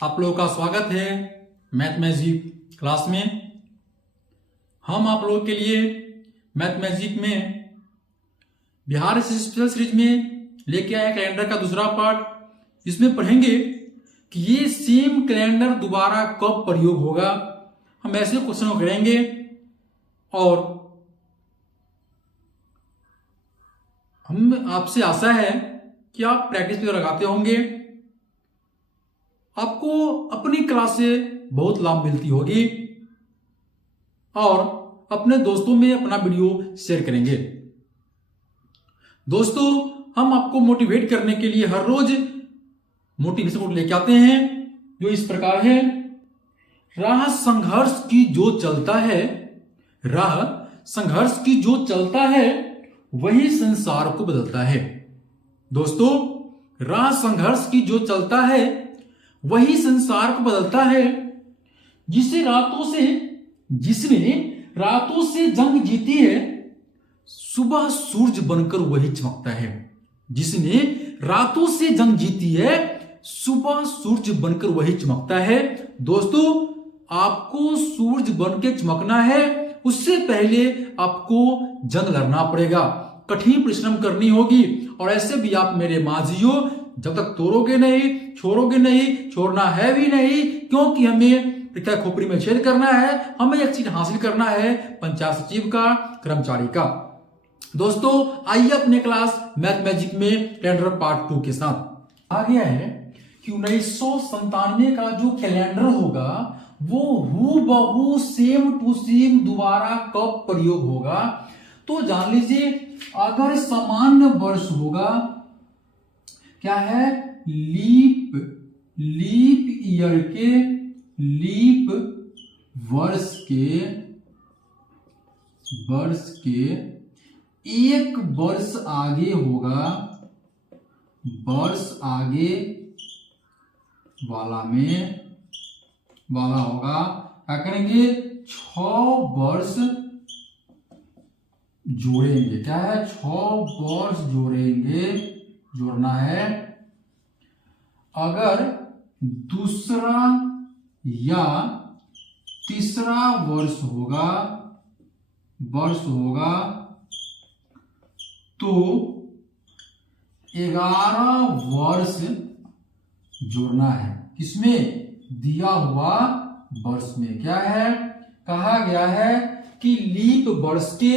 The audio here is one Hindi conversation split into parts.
आप लोगों का स्वागत है मैथ मैजिक क्लास में। हम आप लोगों के लिए मैथ मैजिक में बिहार स्पेशल सीरीज में लेके आए कैलेंडर का दूसरा पार्ट। इसमें पढ़ेंगे कि ये सेम कैलेंडर दोबारा कब प्रयोग होगा। हम ऐसे क्वेश्चन को करेंगे और हम आपसे आशा है कि आप प्रैक्टिस पे लगाते होंगे। आपको अपनी क्लास से बहुत लाभ मिलती होगी और अपने दोस्तों में अपना वीडियो शेयर करेंगे। दोस्तों, हम आपको मोटिवेट करने के लिए हर रोज मोटिवेशन कोट लेके आते हैं जो इस प्रकार है। राह संघर्ष की जो चलता है, राह संघर्ष की जो चलता है वही संसार को बदलता है। दोस्तों, राह संघर्ष की जो चलता है वही संसार को बदलता है। जिसने रातों से जंग जीती है, सुबह सूरज बनकर वही चमकता है। जिसने रातों से जंग जीती है, सुबह सूरज बनकर वही चमकता है। दोस्तों, आपको सूरज बनकर चमकना है, उससे पहले आपको जंग लड़ना पड़ेगा, कठिन परिश्रम करनी होगी। और ऐसे भी आप मेरे माझियों जब तक तोड़ोगे नहीं, छोड़ोगे नहीं, छोड़ना है भी नहीं, क्योंकि हमें खोपड़ी में छेद करना है, हमें एक चीज हासिल करना है, पंचायत सचिव का, कर्मचारी का। दोस्तों, आइए अपने क्लास मैथ मैजिक में कैलेंडर पार्ट 2 के साथ। आ गया है कि 1997 का जो कैलेंडर होगा वो हूबहू सेम टू सेम दोबारा कब प्रयोग होगा। तो जान लीजिए, अगर सामान्य वर्ष होगा, क्या है, लीप ईयर के, लीप वर्ष के एक वर्ष आगे होगा, वर्ष आगे वाला होगा, क्या करेंगे, 6 वर्ष जोड़ेंगे। क्या है, 6 वर्ष जोड़ना है। अगर दूसरा या तीसरा वर्ष होगा तो 11 वर्ष जोड़ना है। किसमें, दिया हुआ वर्ष में। क्या है, कहा गया है कि लीप वर्ष के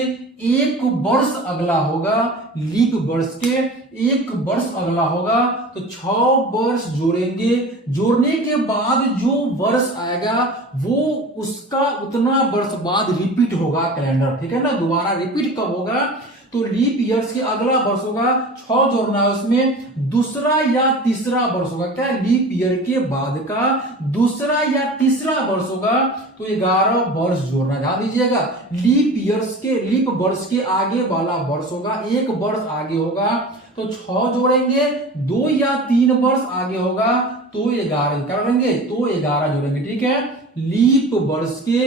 एक वर्ष अगला होगा, लीप वर्ष के एक वर्ष अगला होगा तो 6 वर्ष जोड़ेंगे। जोड़ने के बाद जो वर्ष आएगा वो उसका उतना वर्ष बाद रिपीट होगा कैलेंडर, ठीक है ना। दोबारा रिपीट कब होगा, तो लीप ईयर्स के अगला वर्ष होगा, 6 जोड़ना है, उसमें दूसरा या तीसरा वर्ष होगा। क्या, लीप ईयर के बाद का दूसरा या तीसरा वर्ष होगा तो 11 वर्ष जोड़ना। ध्यान दीजिएगा, लीप वर्ष के आगे वाला वर्ष होगा, एक वर्ष आगे होगा तो 6 जोड़ेंगे, 2 या 3 वर्ष आगे होगा तो 11 करेंगे, तो 11 जोड़ेंगे, ठीक है। लीप वर्ष के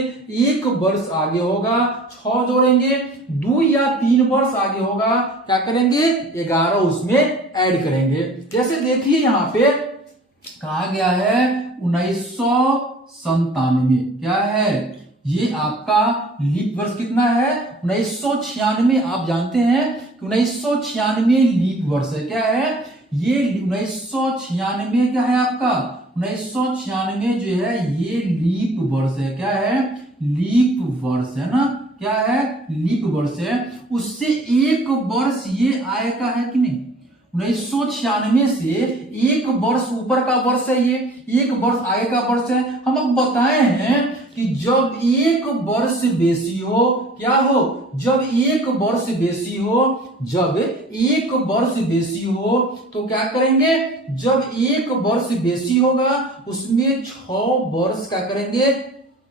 एक वर्ष आगे होगा, 6 जोड़ेंगे, 2 या 3 वर्ष आगे होगा, क्या करेंगे, 11 उसमें ऐड करेंगे। जैसे देखिए यहां पे कहा गया है 1997, क्या है, ये आपका लीप वर्ष कितना है, 1996। आप जानते हैं कि 1996 लीप वर्ष है। क्या है, ये 1996 क्या है आपका, 1996 जो है ये लीप वर्ष है। क्या है, लीप वर्ष है ना, क्या है, लीप वर्ष है। उससे एक वर्ष ये आएगा, है कि नहीं, 1996 से एक वर्ष ऊपर का वर्ष है, ये एक वर्ष आगे का वर्ष है। हम अब बताए हैं कि जब एक वर्ष बेसी हो, क्या हो, जब एक वर्ष बेसी हो तो क्या करेंगे, जब एक वर्ष बेसी होगा उसमें 6 वर्ष क्या करेंगे।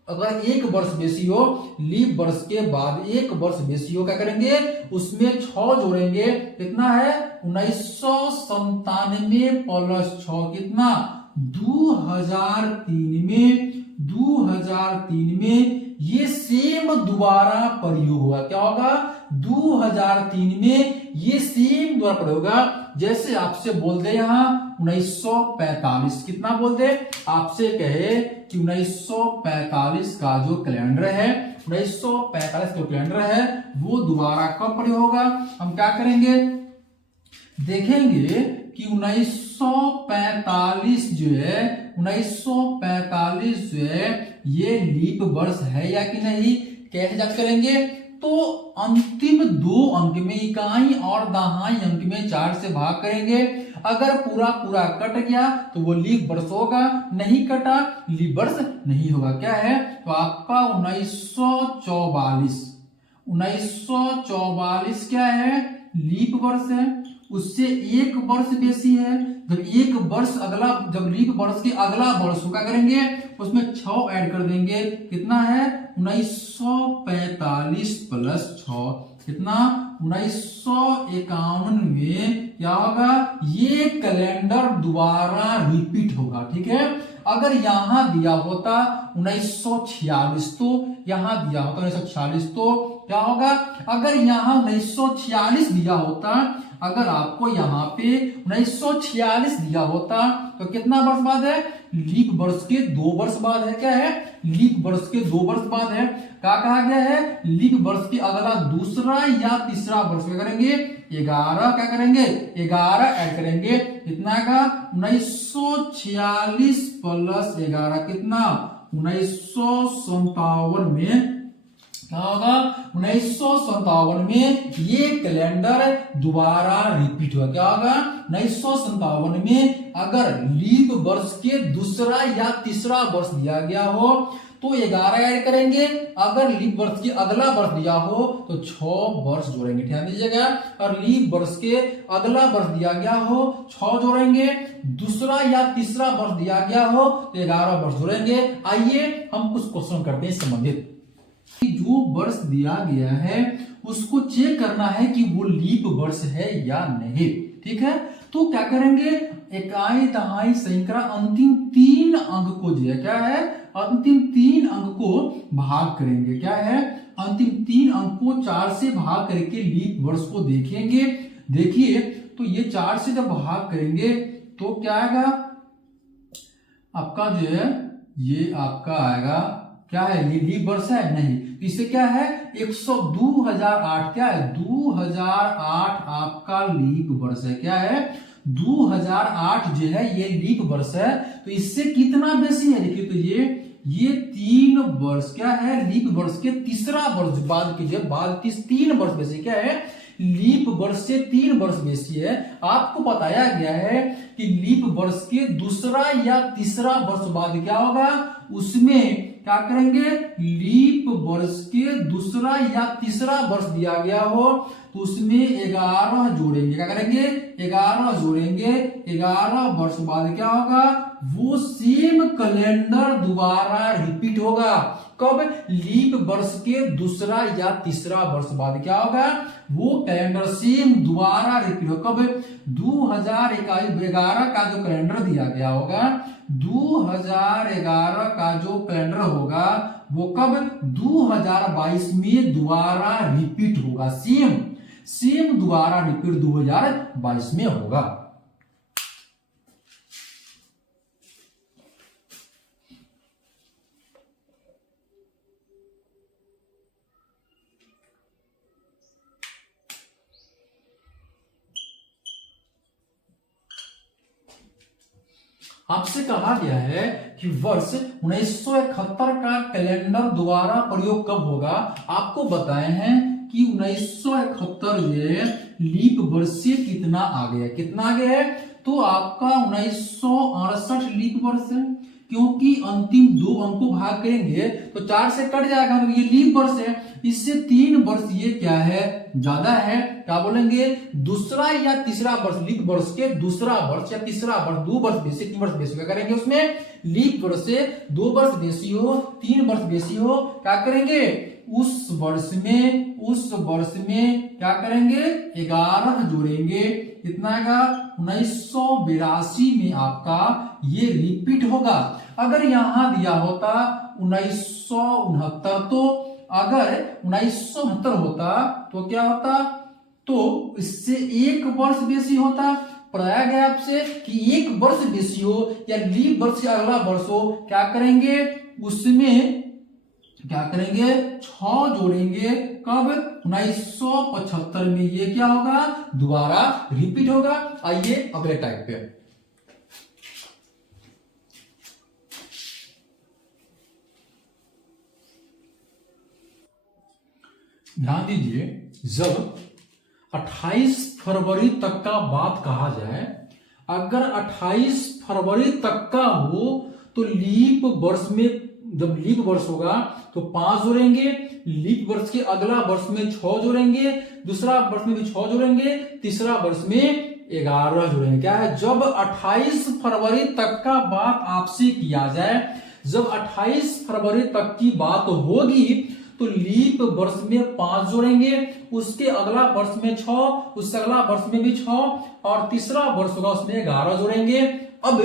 अगर एक वर्ष बेसी हो, लीप वर्ष के बाद एक वर्ष बेसी हो, क्या करेंगे, उसमें 6 जोड़ेंगे। कितना है, 1997 प्लस 6 कितना, 2003 में ये सेम दोबारा प्रयोग होगा। क्या होगा? 2003 में ये सेम दोबारा प्रयोग होगा। जैसे आपसे बोल दे यहां 1945, कितना बोल दे? आपसे कहे कि 1945 का जो कैलेंडर है, 1945 जो कैलेंडर है वो दोबारा कब प्रयोग होगा? हम क्या करेंगे, देखेंगे कि 1945 जो है, 1945 जो है ये लीप वर्ष है या कि नहीं। कैसे जांच करेंगे? तो अंतिम 2 अंक में इकाई और दहाई अंक में 4 से भाग करेंगे। अगर पूरा पूरा कट गया तो वो लीप वर्ष होगा, नहीं कटा लीप वर्ष नहीं होगा। क्या है? तो आपका 1944 क्या है? लीप वर्ष है। उससे 1 वर्ष बेसी है। जब 1 वर्ष अगला, जब लीप वर्ष के अगला वर्ष क्या करेंगे, उसमें 6 ऐड कर देंगे। कितना है? 1945 प्लस 6 कितना? 1951 में क्या होगा? ये कैलेंडर दोबारा रिपीट होगा। ठीक है। अगर यहां दिया होता 1946 तो यहां दिया होता 1946 तो क्या होगा? अगर यहां 1946 दिया होता, अगर आपको यहाँ पे 1946 दिया होता तो कितना वर्ष बाद है? लीप वर्ष के 2 वर्ष बाद है। क्या है? लीप वर्ष के 2 वर्ष बाद है। क्या कहा गया है? लीप वर्ष के अगला दूसरा या तीसरा वर्ष में करेंगे 11, क्या करेंगे? 11 ऐड करेंगे। कितना का? 1946 प्लस 11 कितना? 1957 में क्या होगा? 1957 में ये कैलेंडर दोबारा रिपीट हुआ। क्या होगा? 1957 में अगर लीप वर्ष के दूसरा या तीसरा वर्ष दिया गया हो तो 11 ऐड करेंगे। अगर लीप वर्ष के अगला वर्ष दिया हो तो 6 वर्ष जोड़ेंगे। ध्यान दीजिएगा। और लीप वर्ष के अगला वर्ष दिया गया हो 6 जोड़ेंगे। दूसरा या तीसरा वर्ष दिया गया हो तो 11 वर्ष जोड़ेंगे। आइए हम कुछ क्वेश्चन करते हैं संबंधित। जो वर्ष दिया गया है उसको चेक करना है कि वो लीप वर्ष है या नहीं। ठीक है। तो क्या करेंगे? इकाई दहाई सैकड़ा अंतिम 3 अंक को जो है, क्या है? अंतिम 3 अंक को भाग करेंगे। क्या है? अंतिम 3 अंक को 4 से भाग करके लीप वर्ष को देखेंगे। देखिए तो ये 4 से जब भाग करेंगे तो क्या आएगा आपका? जो है ये आपका आएगा, क्या है? ये लीप वर्ष है नहीं। तो इससे क्या है? 2008 क्या है? 2008 आपका लीप वर्ष है। क्या है? 2008 जो है ये लीप वर्ष है। तो इससे कितना बेसी है? देखिए तो ये 3 वर्ष क्या है? लीप वर्ष के तीसरा वर्ष बाद की जो बाद 3 वर्ष बेसी क्या है? लीप वर्ष से 3 वर्ष बेसी है। आपको बताया गया है कि लीप वर्ष के दूसरा या तीसरा वर्ष बाद क्या होगा? उसमें क्या करेंगे? लीप वर्ष के दूसरा या तीसरा वर्ष दिया गया हो तो उसमें 11 जोड़ेंगे। क्या करेंगे? 11 जोड़ेंगे। 11 वर्ष बाद क्या होगा? वो सेम कैलेंडर दोबारा रिपीट होगा। कब? लीप वर्ष के दूसरा या तीसरा वर्ष बाद क्या होगा? वो कैलेंडर सेम दोबारा रिपीट होगा। कब? 2011 का जो कैलेंडर दिया गया होगा, 2011 का जो कैलेंडर होगा वो कब? 2022 में दोबारा रिपीट होगा। सेम दोबारा रिपीट 2022 में होगा। आपसे कहा गया है कि वर्ष 1971 का कैलेंडर दोबारा प्रयोग कब होगा। आपको बताए हैं कि 1971 जो लीप वर्ष से कितना आगे है? कितना आगे है? तो आपका 1968 लीप वर्ष है, क्योंकि अंतिम 2 अंक को भाग करेंगे तो 4 से कट जाएगा। तो ये लीप वर्ष है। इससे 3 वर्ष ये क्या है? ज्यादा है। क्या बोलेंगे? दूसरा या तीसरा वर्ष, लीप वर्ष के दूसरा वर्ष या तीसरा वर्ष, 2 वर्ष बेसी 3 वर्ष बेसी। क्या करेंगे? उसमें लीप वर्ष से 2 वर्ष बेसी हो, 3 वर्ष बेसी हो, क्या करेंगे? उस वर्ष में क्या करेंगे? 11 जोड़ेंगे। कितना आएगा? 1982 में आपका ये रिपीट होगा। अगर यहां दिया होता 1969, तो अगर 1969 होता तो क्या होता, तो इससे एक वर्ष बेसी होता। पढ़ाया गया आपसे कि एक वर्ष बेसी हो या लीप वर्ष से अगला वर्ष हो, क्या करेंगे, उसमें क्या करेंगे, 6 जोड़ेंगे। कब, 1975 में ये क्या होगा, दोबारा रिपीट होगा। आइए अगले टाइप पे, ध्यान दीजिए। जब 28 फरवरी तक का बात कहा जाए, अगर 28 फरवरी तक का हो तो लीप वर्ष में, जब लीप वर्ष होगा तो 5 जोड़ेंगे, लीप वर्ष के अगला वर्ष में 6 जोड़ेंगे, दूसरा वर्ष में भी 6 जोड़ेंगे, तीसरा वर्ष में 11 जोड़ेंगे। क्या है, जब 28 फरवरी तक का बात आपसे किया जाए, जब 28 फरवरी तक की बात होगी तो लीप वर्ष में 5 जोड़ेंगे, उसके अगला वर्ष में 6, उससे अगला वर्ष में भी 6 और तीसरा वर्ष होगा उसमें 11 जोड़ेंगे। अब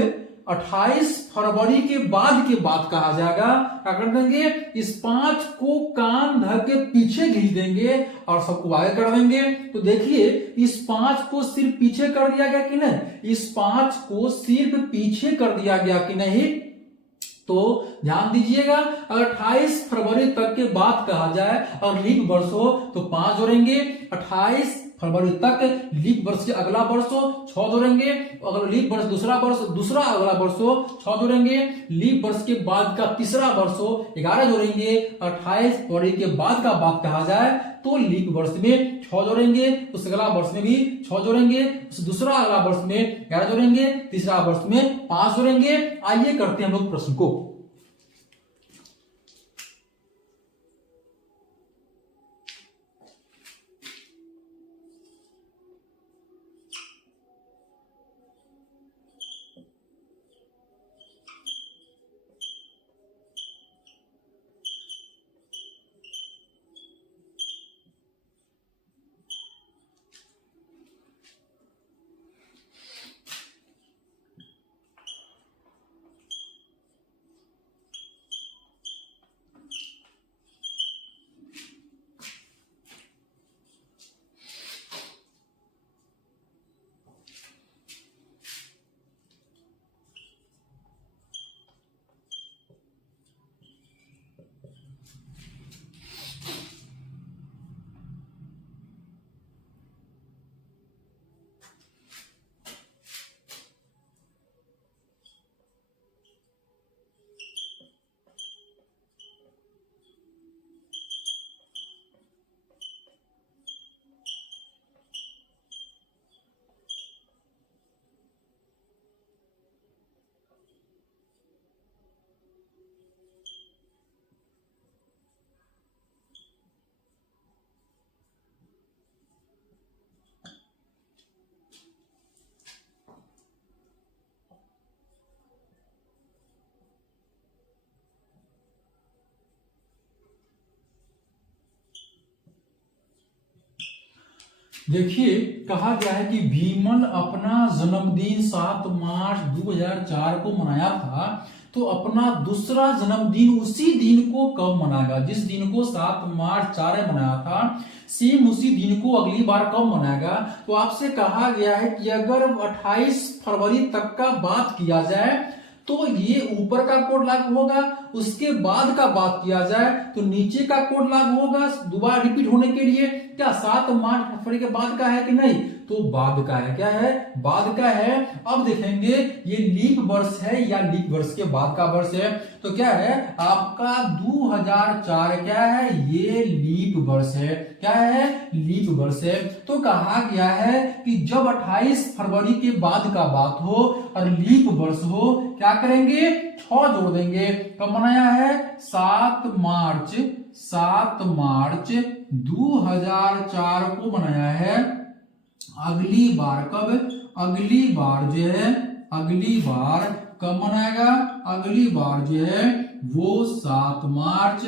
28 फरवरी के बाद कहा जाएगा, क्या कर देंगे, इस 5 को कान धर के पीछे खींच देंगे और सबको आगे कर देंगे। तो देखिए इस 5 को सिर्फ पीछे कर दिया गया कि नहीं, इस 5 को सिर्फ पीछे कर दिया गया कि नहीं। तो ध्यान दीजिएगा, अगर 28 फरवरी तक के बाद कहा जाए और लीप वर्ष हो तो 5 जोड़ेंगे, 28 फरवरी तक लीप वर्ष के अगला वर्ष हो 6 जोड़ेंगे, अगर लीप वर्ष दूसरा अगला वर्ष हो 6 जोड़ेंगे, लीप वर्ष के बाद का तीसरा वर्ष हो 11 जोड़ेंगे, 28 फरवरी के बाद का बात कहा जाए तो लीप वर्ष में 6 जोड़ेंगे, उस अगला वर्ष में भी 6 जोड़ेंगे, उस दूसरा अगला वर्ष में 11 जोड़ेंगे, तीसरा वर्ष में 5 जोड़ेंगे। आइए करते हैं हम लोग प्रश्न को। देखिए कहा गया है कि विमल अपना जन्मदिन 7 मार्च 2004 को मनाया था, तो अपना दूसरा जन्मदिन उसी दिन को कब मनाएगा, जिस दिन को 7 मार्च 4 मनाया था सेम उसी दिन को अगली बार कब मनाएगा। तो आपसे कहा गया है कि अगर 28 फरवरी तक का बात किया जाए तो ये ऊपर का कोड लागू होगा, उसके बाद का बात किया जाए तो नीचे का कोड लागू होगा दोबारा रिपीट होने के लिए। क्या 7 मार्च फरवरी के बाद का है कि नहीं, तो बाद का है। क्या है, बाद का है। अब देखेंगे ये लीप वर्ष है या लीप वर्ष के बाद का वर्ष है, तो क्या है आपका 2004 क्या है, ये लीप वर्ष है। क्या है, लीप वर्ष है। तो कहा गया है कि जब 28 फरवरी के बाद का बात हो और लीप वर्ष हो, क्या करेंगे 6 जोड़ देंगे। कब मनाया है, 7 मार्च 2004 को मनाया है। अगली बार कब, अगली बार जो है, अगली बार कब मनाएगा, अगली बार जो है वो 7 मार्च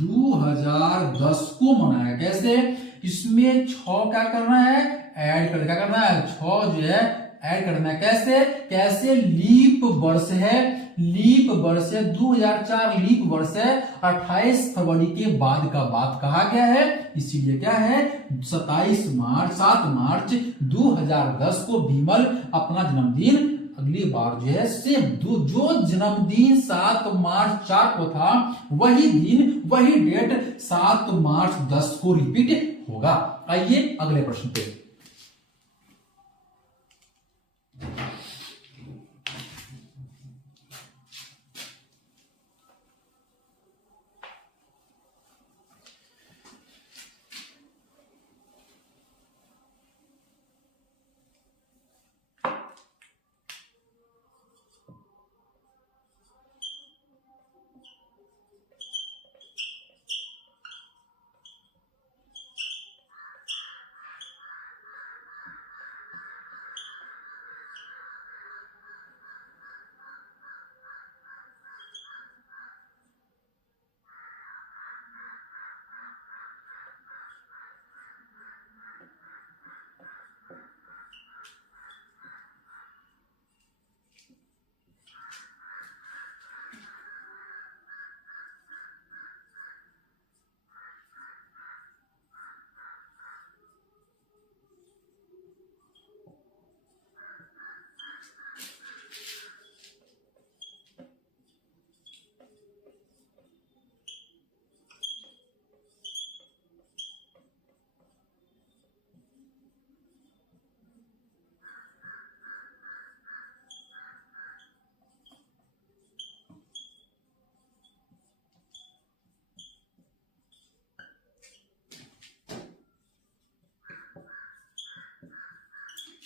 2010 को मनाएगा। कैसे, इसमें 6 क्या करना है, ऐड कर, क्या करना है 6 जो है ऐड करना है। कैसे, कैसे लीप वर्ष है, लीप वर्ष है 2004 लीप वर्ष है, 28 फरवरी के बाद का बात कहा गया है, इसीलिए क्या है 7 मार्च 2010 को विमल अपना जन्मदिन अगली बार जो है सेम जो जन्मदिन 7 मार्च 4 को था वही दिन वही डेट 7 मार्च 10 को रिपीट होगा। आइए अगले प्रश्न पे।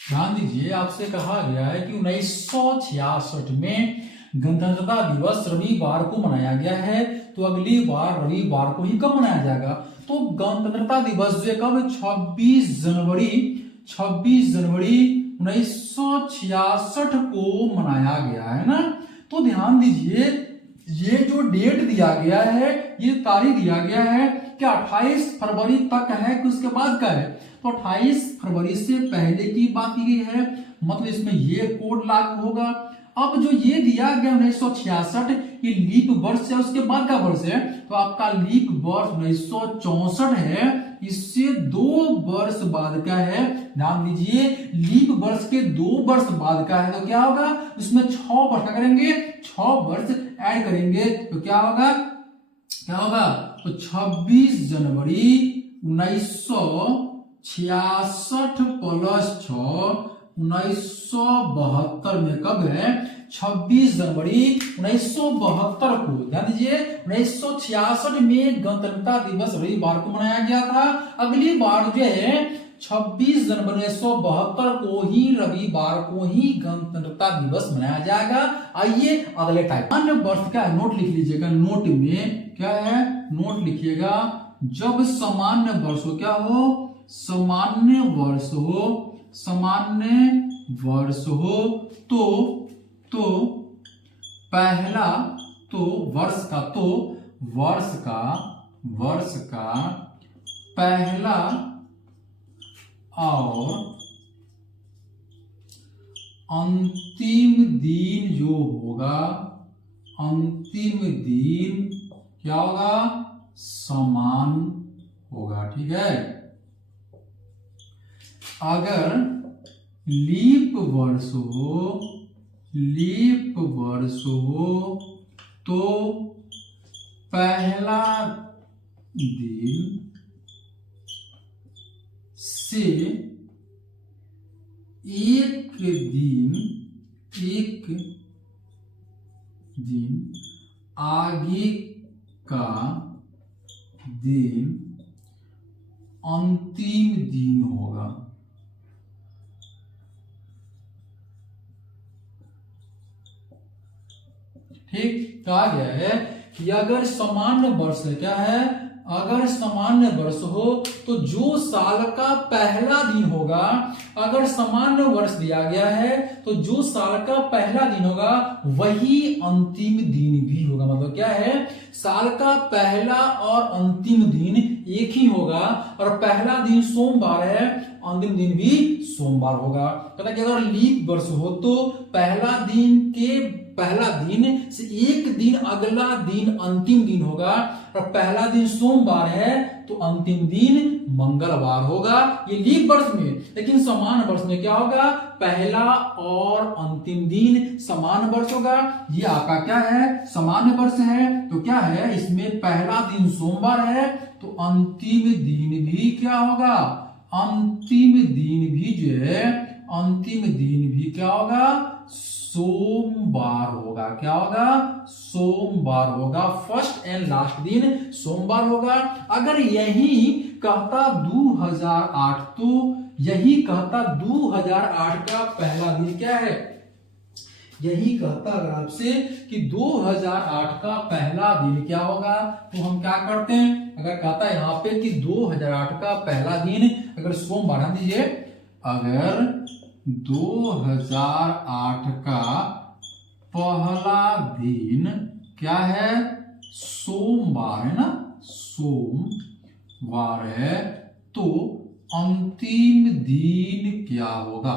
ध्यान दीजिए, आपसे कहा गया है कि 1966 में गणतंत्रता दिवस रविवार को मनाया गया है, तो अगली बार रविवार को ही कब मनाया जाएगा? तो गणतंत्रता दिवस जो कब 26 जनवरी 1966 को मनाया गया है ना। तो ध्यान दीजिए, ये जो डेट दिया गया है, ये तारीख दिया गया है कि 28 फरवरी तक है कि उसके बाद का है? तो 28 फरवरी से पहले की बात की गई है, मतलब इसमें ये कोड लागू होगा। अब जो ये दिया गया 1966 ये लीप वर्ष है, उसके बाद का वर्ष है, तो आपका लीप वर्ष 1964 है, इससे 2 वर्ष बाद का है। ध्यान दीजिए, लीप वर्ष के 2 वर्ष बाद का है, तो क्या होगा उसमें 6 वर्ष क्या करेंगे, 6 वर्ष ऐड करेंगे, तो क्या होगा तो 26 जनवरी 1966 प्लस 6 1972 में कब है 26 जनवरी 1972 को। ध्यान दीजिए, 1966 में गणतंत्रता दिवस रविवार को मनाया गया था, अगली बार जो है 26 जनवरी 1972 को ही रविवार को ही गणतंत्रता दिवस मनाया जाएगा। आइए अगले टाइप सामान्य वर्ष का नोट लिख लीजिएगा, नोट में क्या है, नोट लिखिएगा, जब सामान्य वर्ष हो, क्या हो, सामान्य वर्ष हो तो पहला वर्ष का पहला और अंतिम दिन जो होगा, अंतिम दिन क्या होगा, समान होगा। ठीक है, अगर लीप वर्ष हो तो पहला दिन से एक दिन आगे का दिन अंतिम दिन होगा। ठीक, कहा गया है कि अगर सामान्य वर्ष है, क्या है, अगर सामान्य वर्ष हो तो जो साल का पहला दिन होगा, अगर सामान्य वर्ष दिया गया है तो जो साल का पहला दिन होगा वही अंतिम दिन भी होगा। मतलब क्या है, साल का पहला और अंतिम दिन एक ही होगा, और पहला दिन सोमवार है अंतिम दिन भी सोमवार होगा। कहता कि अगर लीप वर्ष हो तो पहला दिन से एक दिन अगला दिन अंतिम दिन होगा, और पहला दिन सोमवार है तो अंतिम दिन मंगलवार होगा, ये लीप वर्ष में। लेकिन समान वर्ष में क्या होगा, पहला और अंतिम दिन समान वर्ष होगा। ये आपका क्या है, सामान्य वर्ष है। तो क्या है, इसमें पहला दिन सोमवार है तो अंतिम दिन भी क्या होगा, अंतिम दिन भी जो है, अंतिम दिन भी क्या होगा, सोमवार होगा। क्या होगा, सोमवार होगा। फर्स्ट एंड लास्ट दिन सोमवार होगा। अगर यही कहता 2008 तो यही कहता 2008 का पहला दिन क्या है, यही कहता अगर आपसे कि 2008 का पहला दिन क्या होगा, तो हम क्या करते हैं, अगर कहता है यहाँ पे कि 2008 का पहला दिन अगर सोमवार, ध्यान दीजिए, अगर 2008 का पहला दिन क्या है, सोमवार है ना, सोमवार है, तो अंतिम दिन क्या होगा,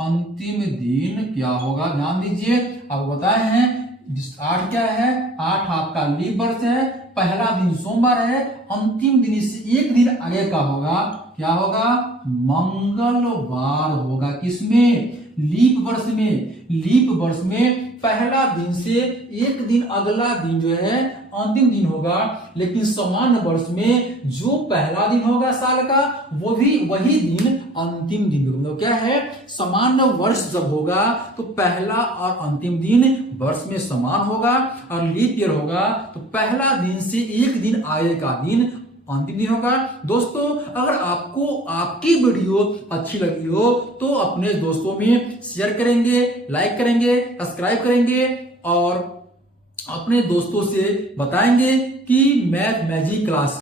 अंतिम दिन क्या होगा, ध्यान दीजिए। अब बताए हैं 8 क्या है, 8 आपका लीप वर्ष है, पहला दिन सोमवार है, अंतिम दिन इससे एक दिन आगे का होगा, क्या होगा, मंगलवार होगा। किसमें, लीप वर्ष में। लीप वर्ष में पहला दिन से एक दिन अगला दिन जो है अंतिम दिन होगा, लेकिन सामान्य वर्ष में जो पहला दिन होगा साल का वही दिन अंतिम दिन होगा। मतलब क्या है, सामान्य वर्ष जब होगा तो पहला और अंतिम दिन वर्ष में समान होगा, और लीप ईयर होगा तो पहला दिन से एक दिन आगे का दिन अंतिम दिन होगा। दोस्तों, अगर आपको आपकी वीडियो अच्छी लगी हो तो अपने दोस्तों में शेयर करेंगे, लाइक करेंगे, सब्सक्राइब करेंगे, और अपने दोस्तों से बताएंगे कि मैथ मैजिक क्लास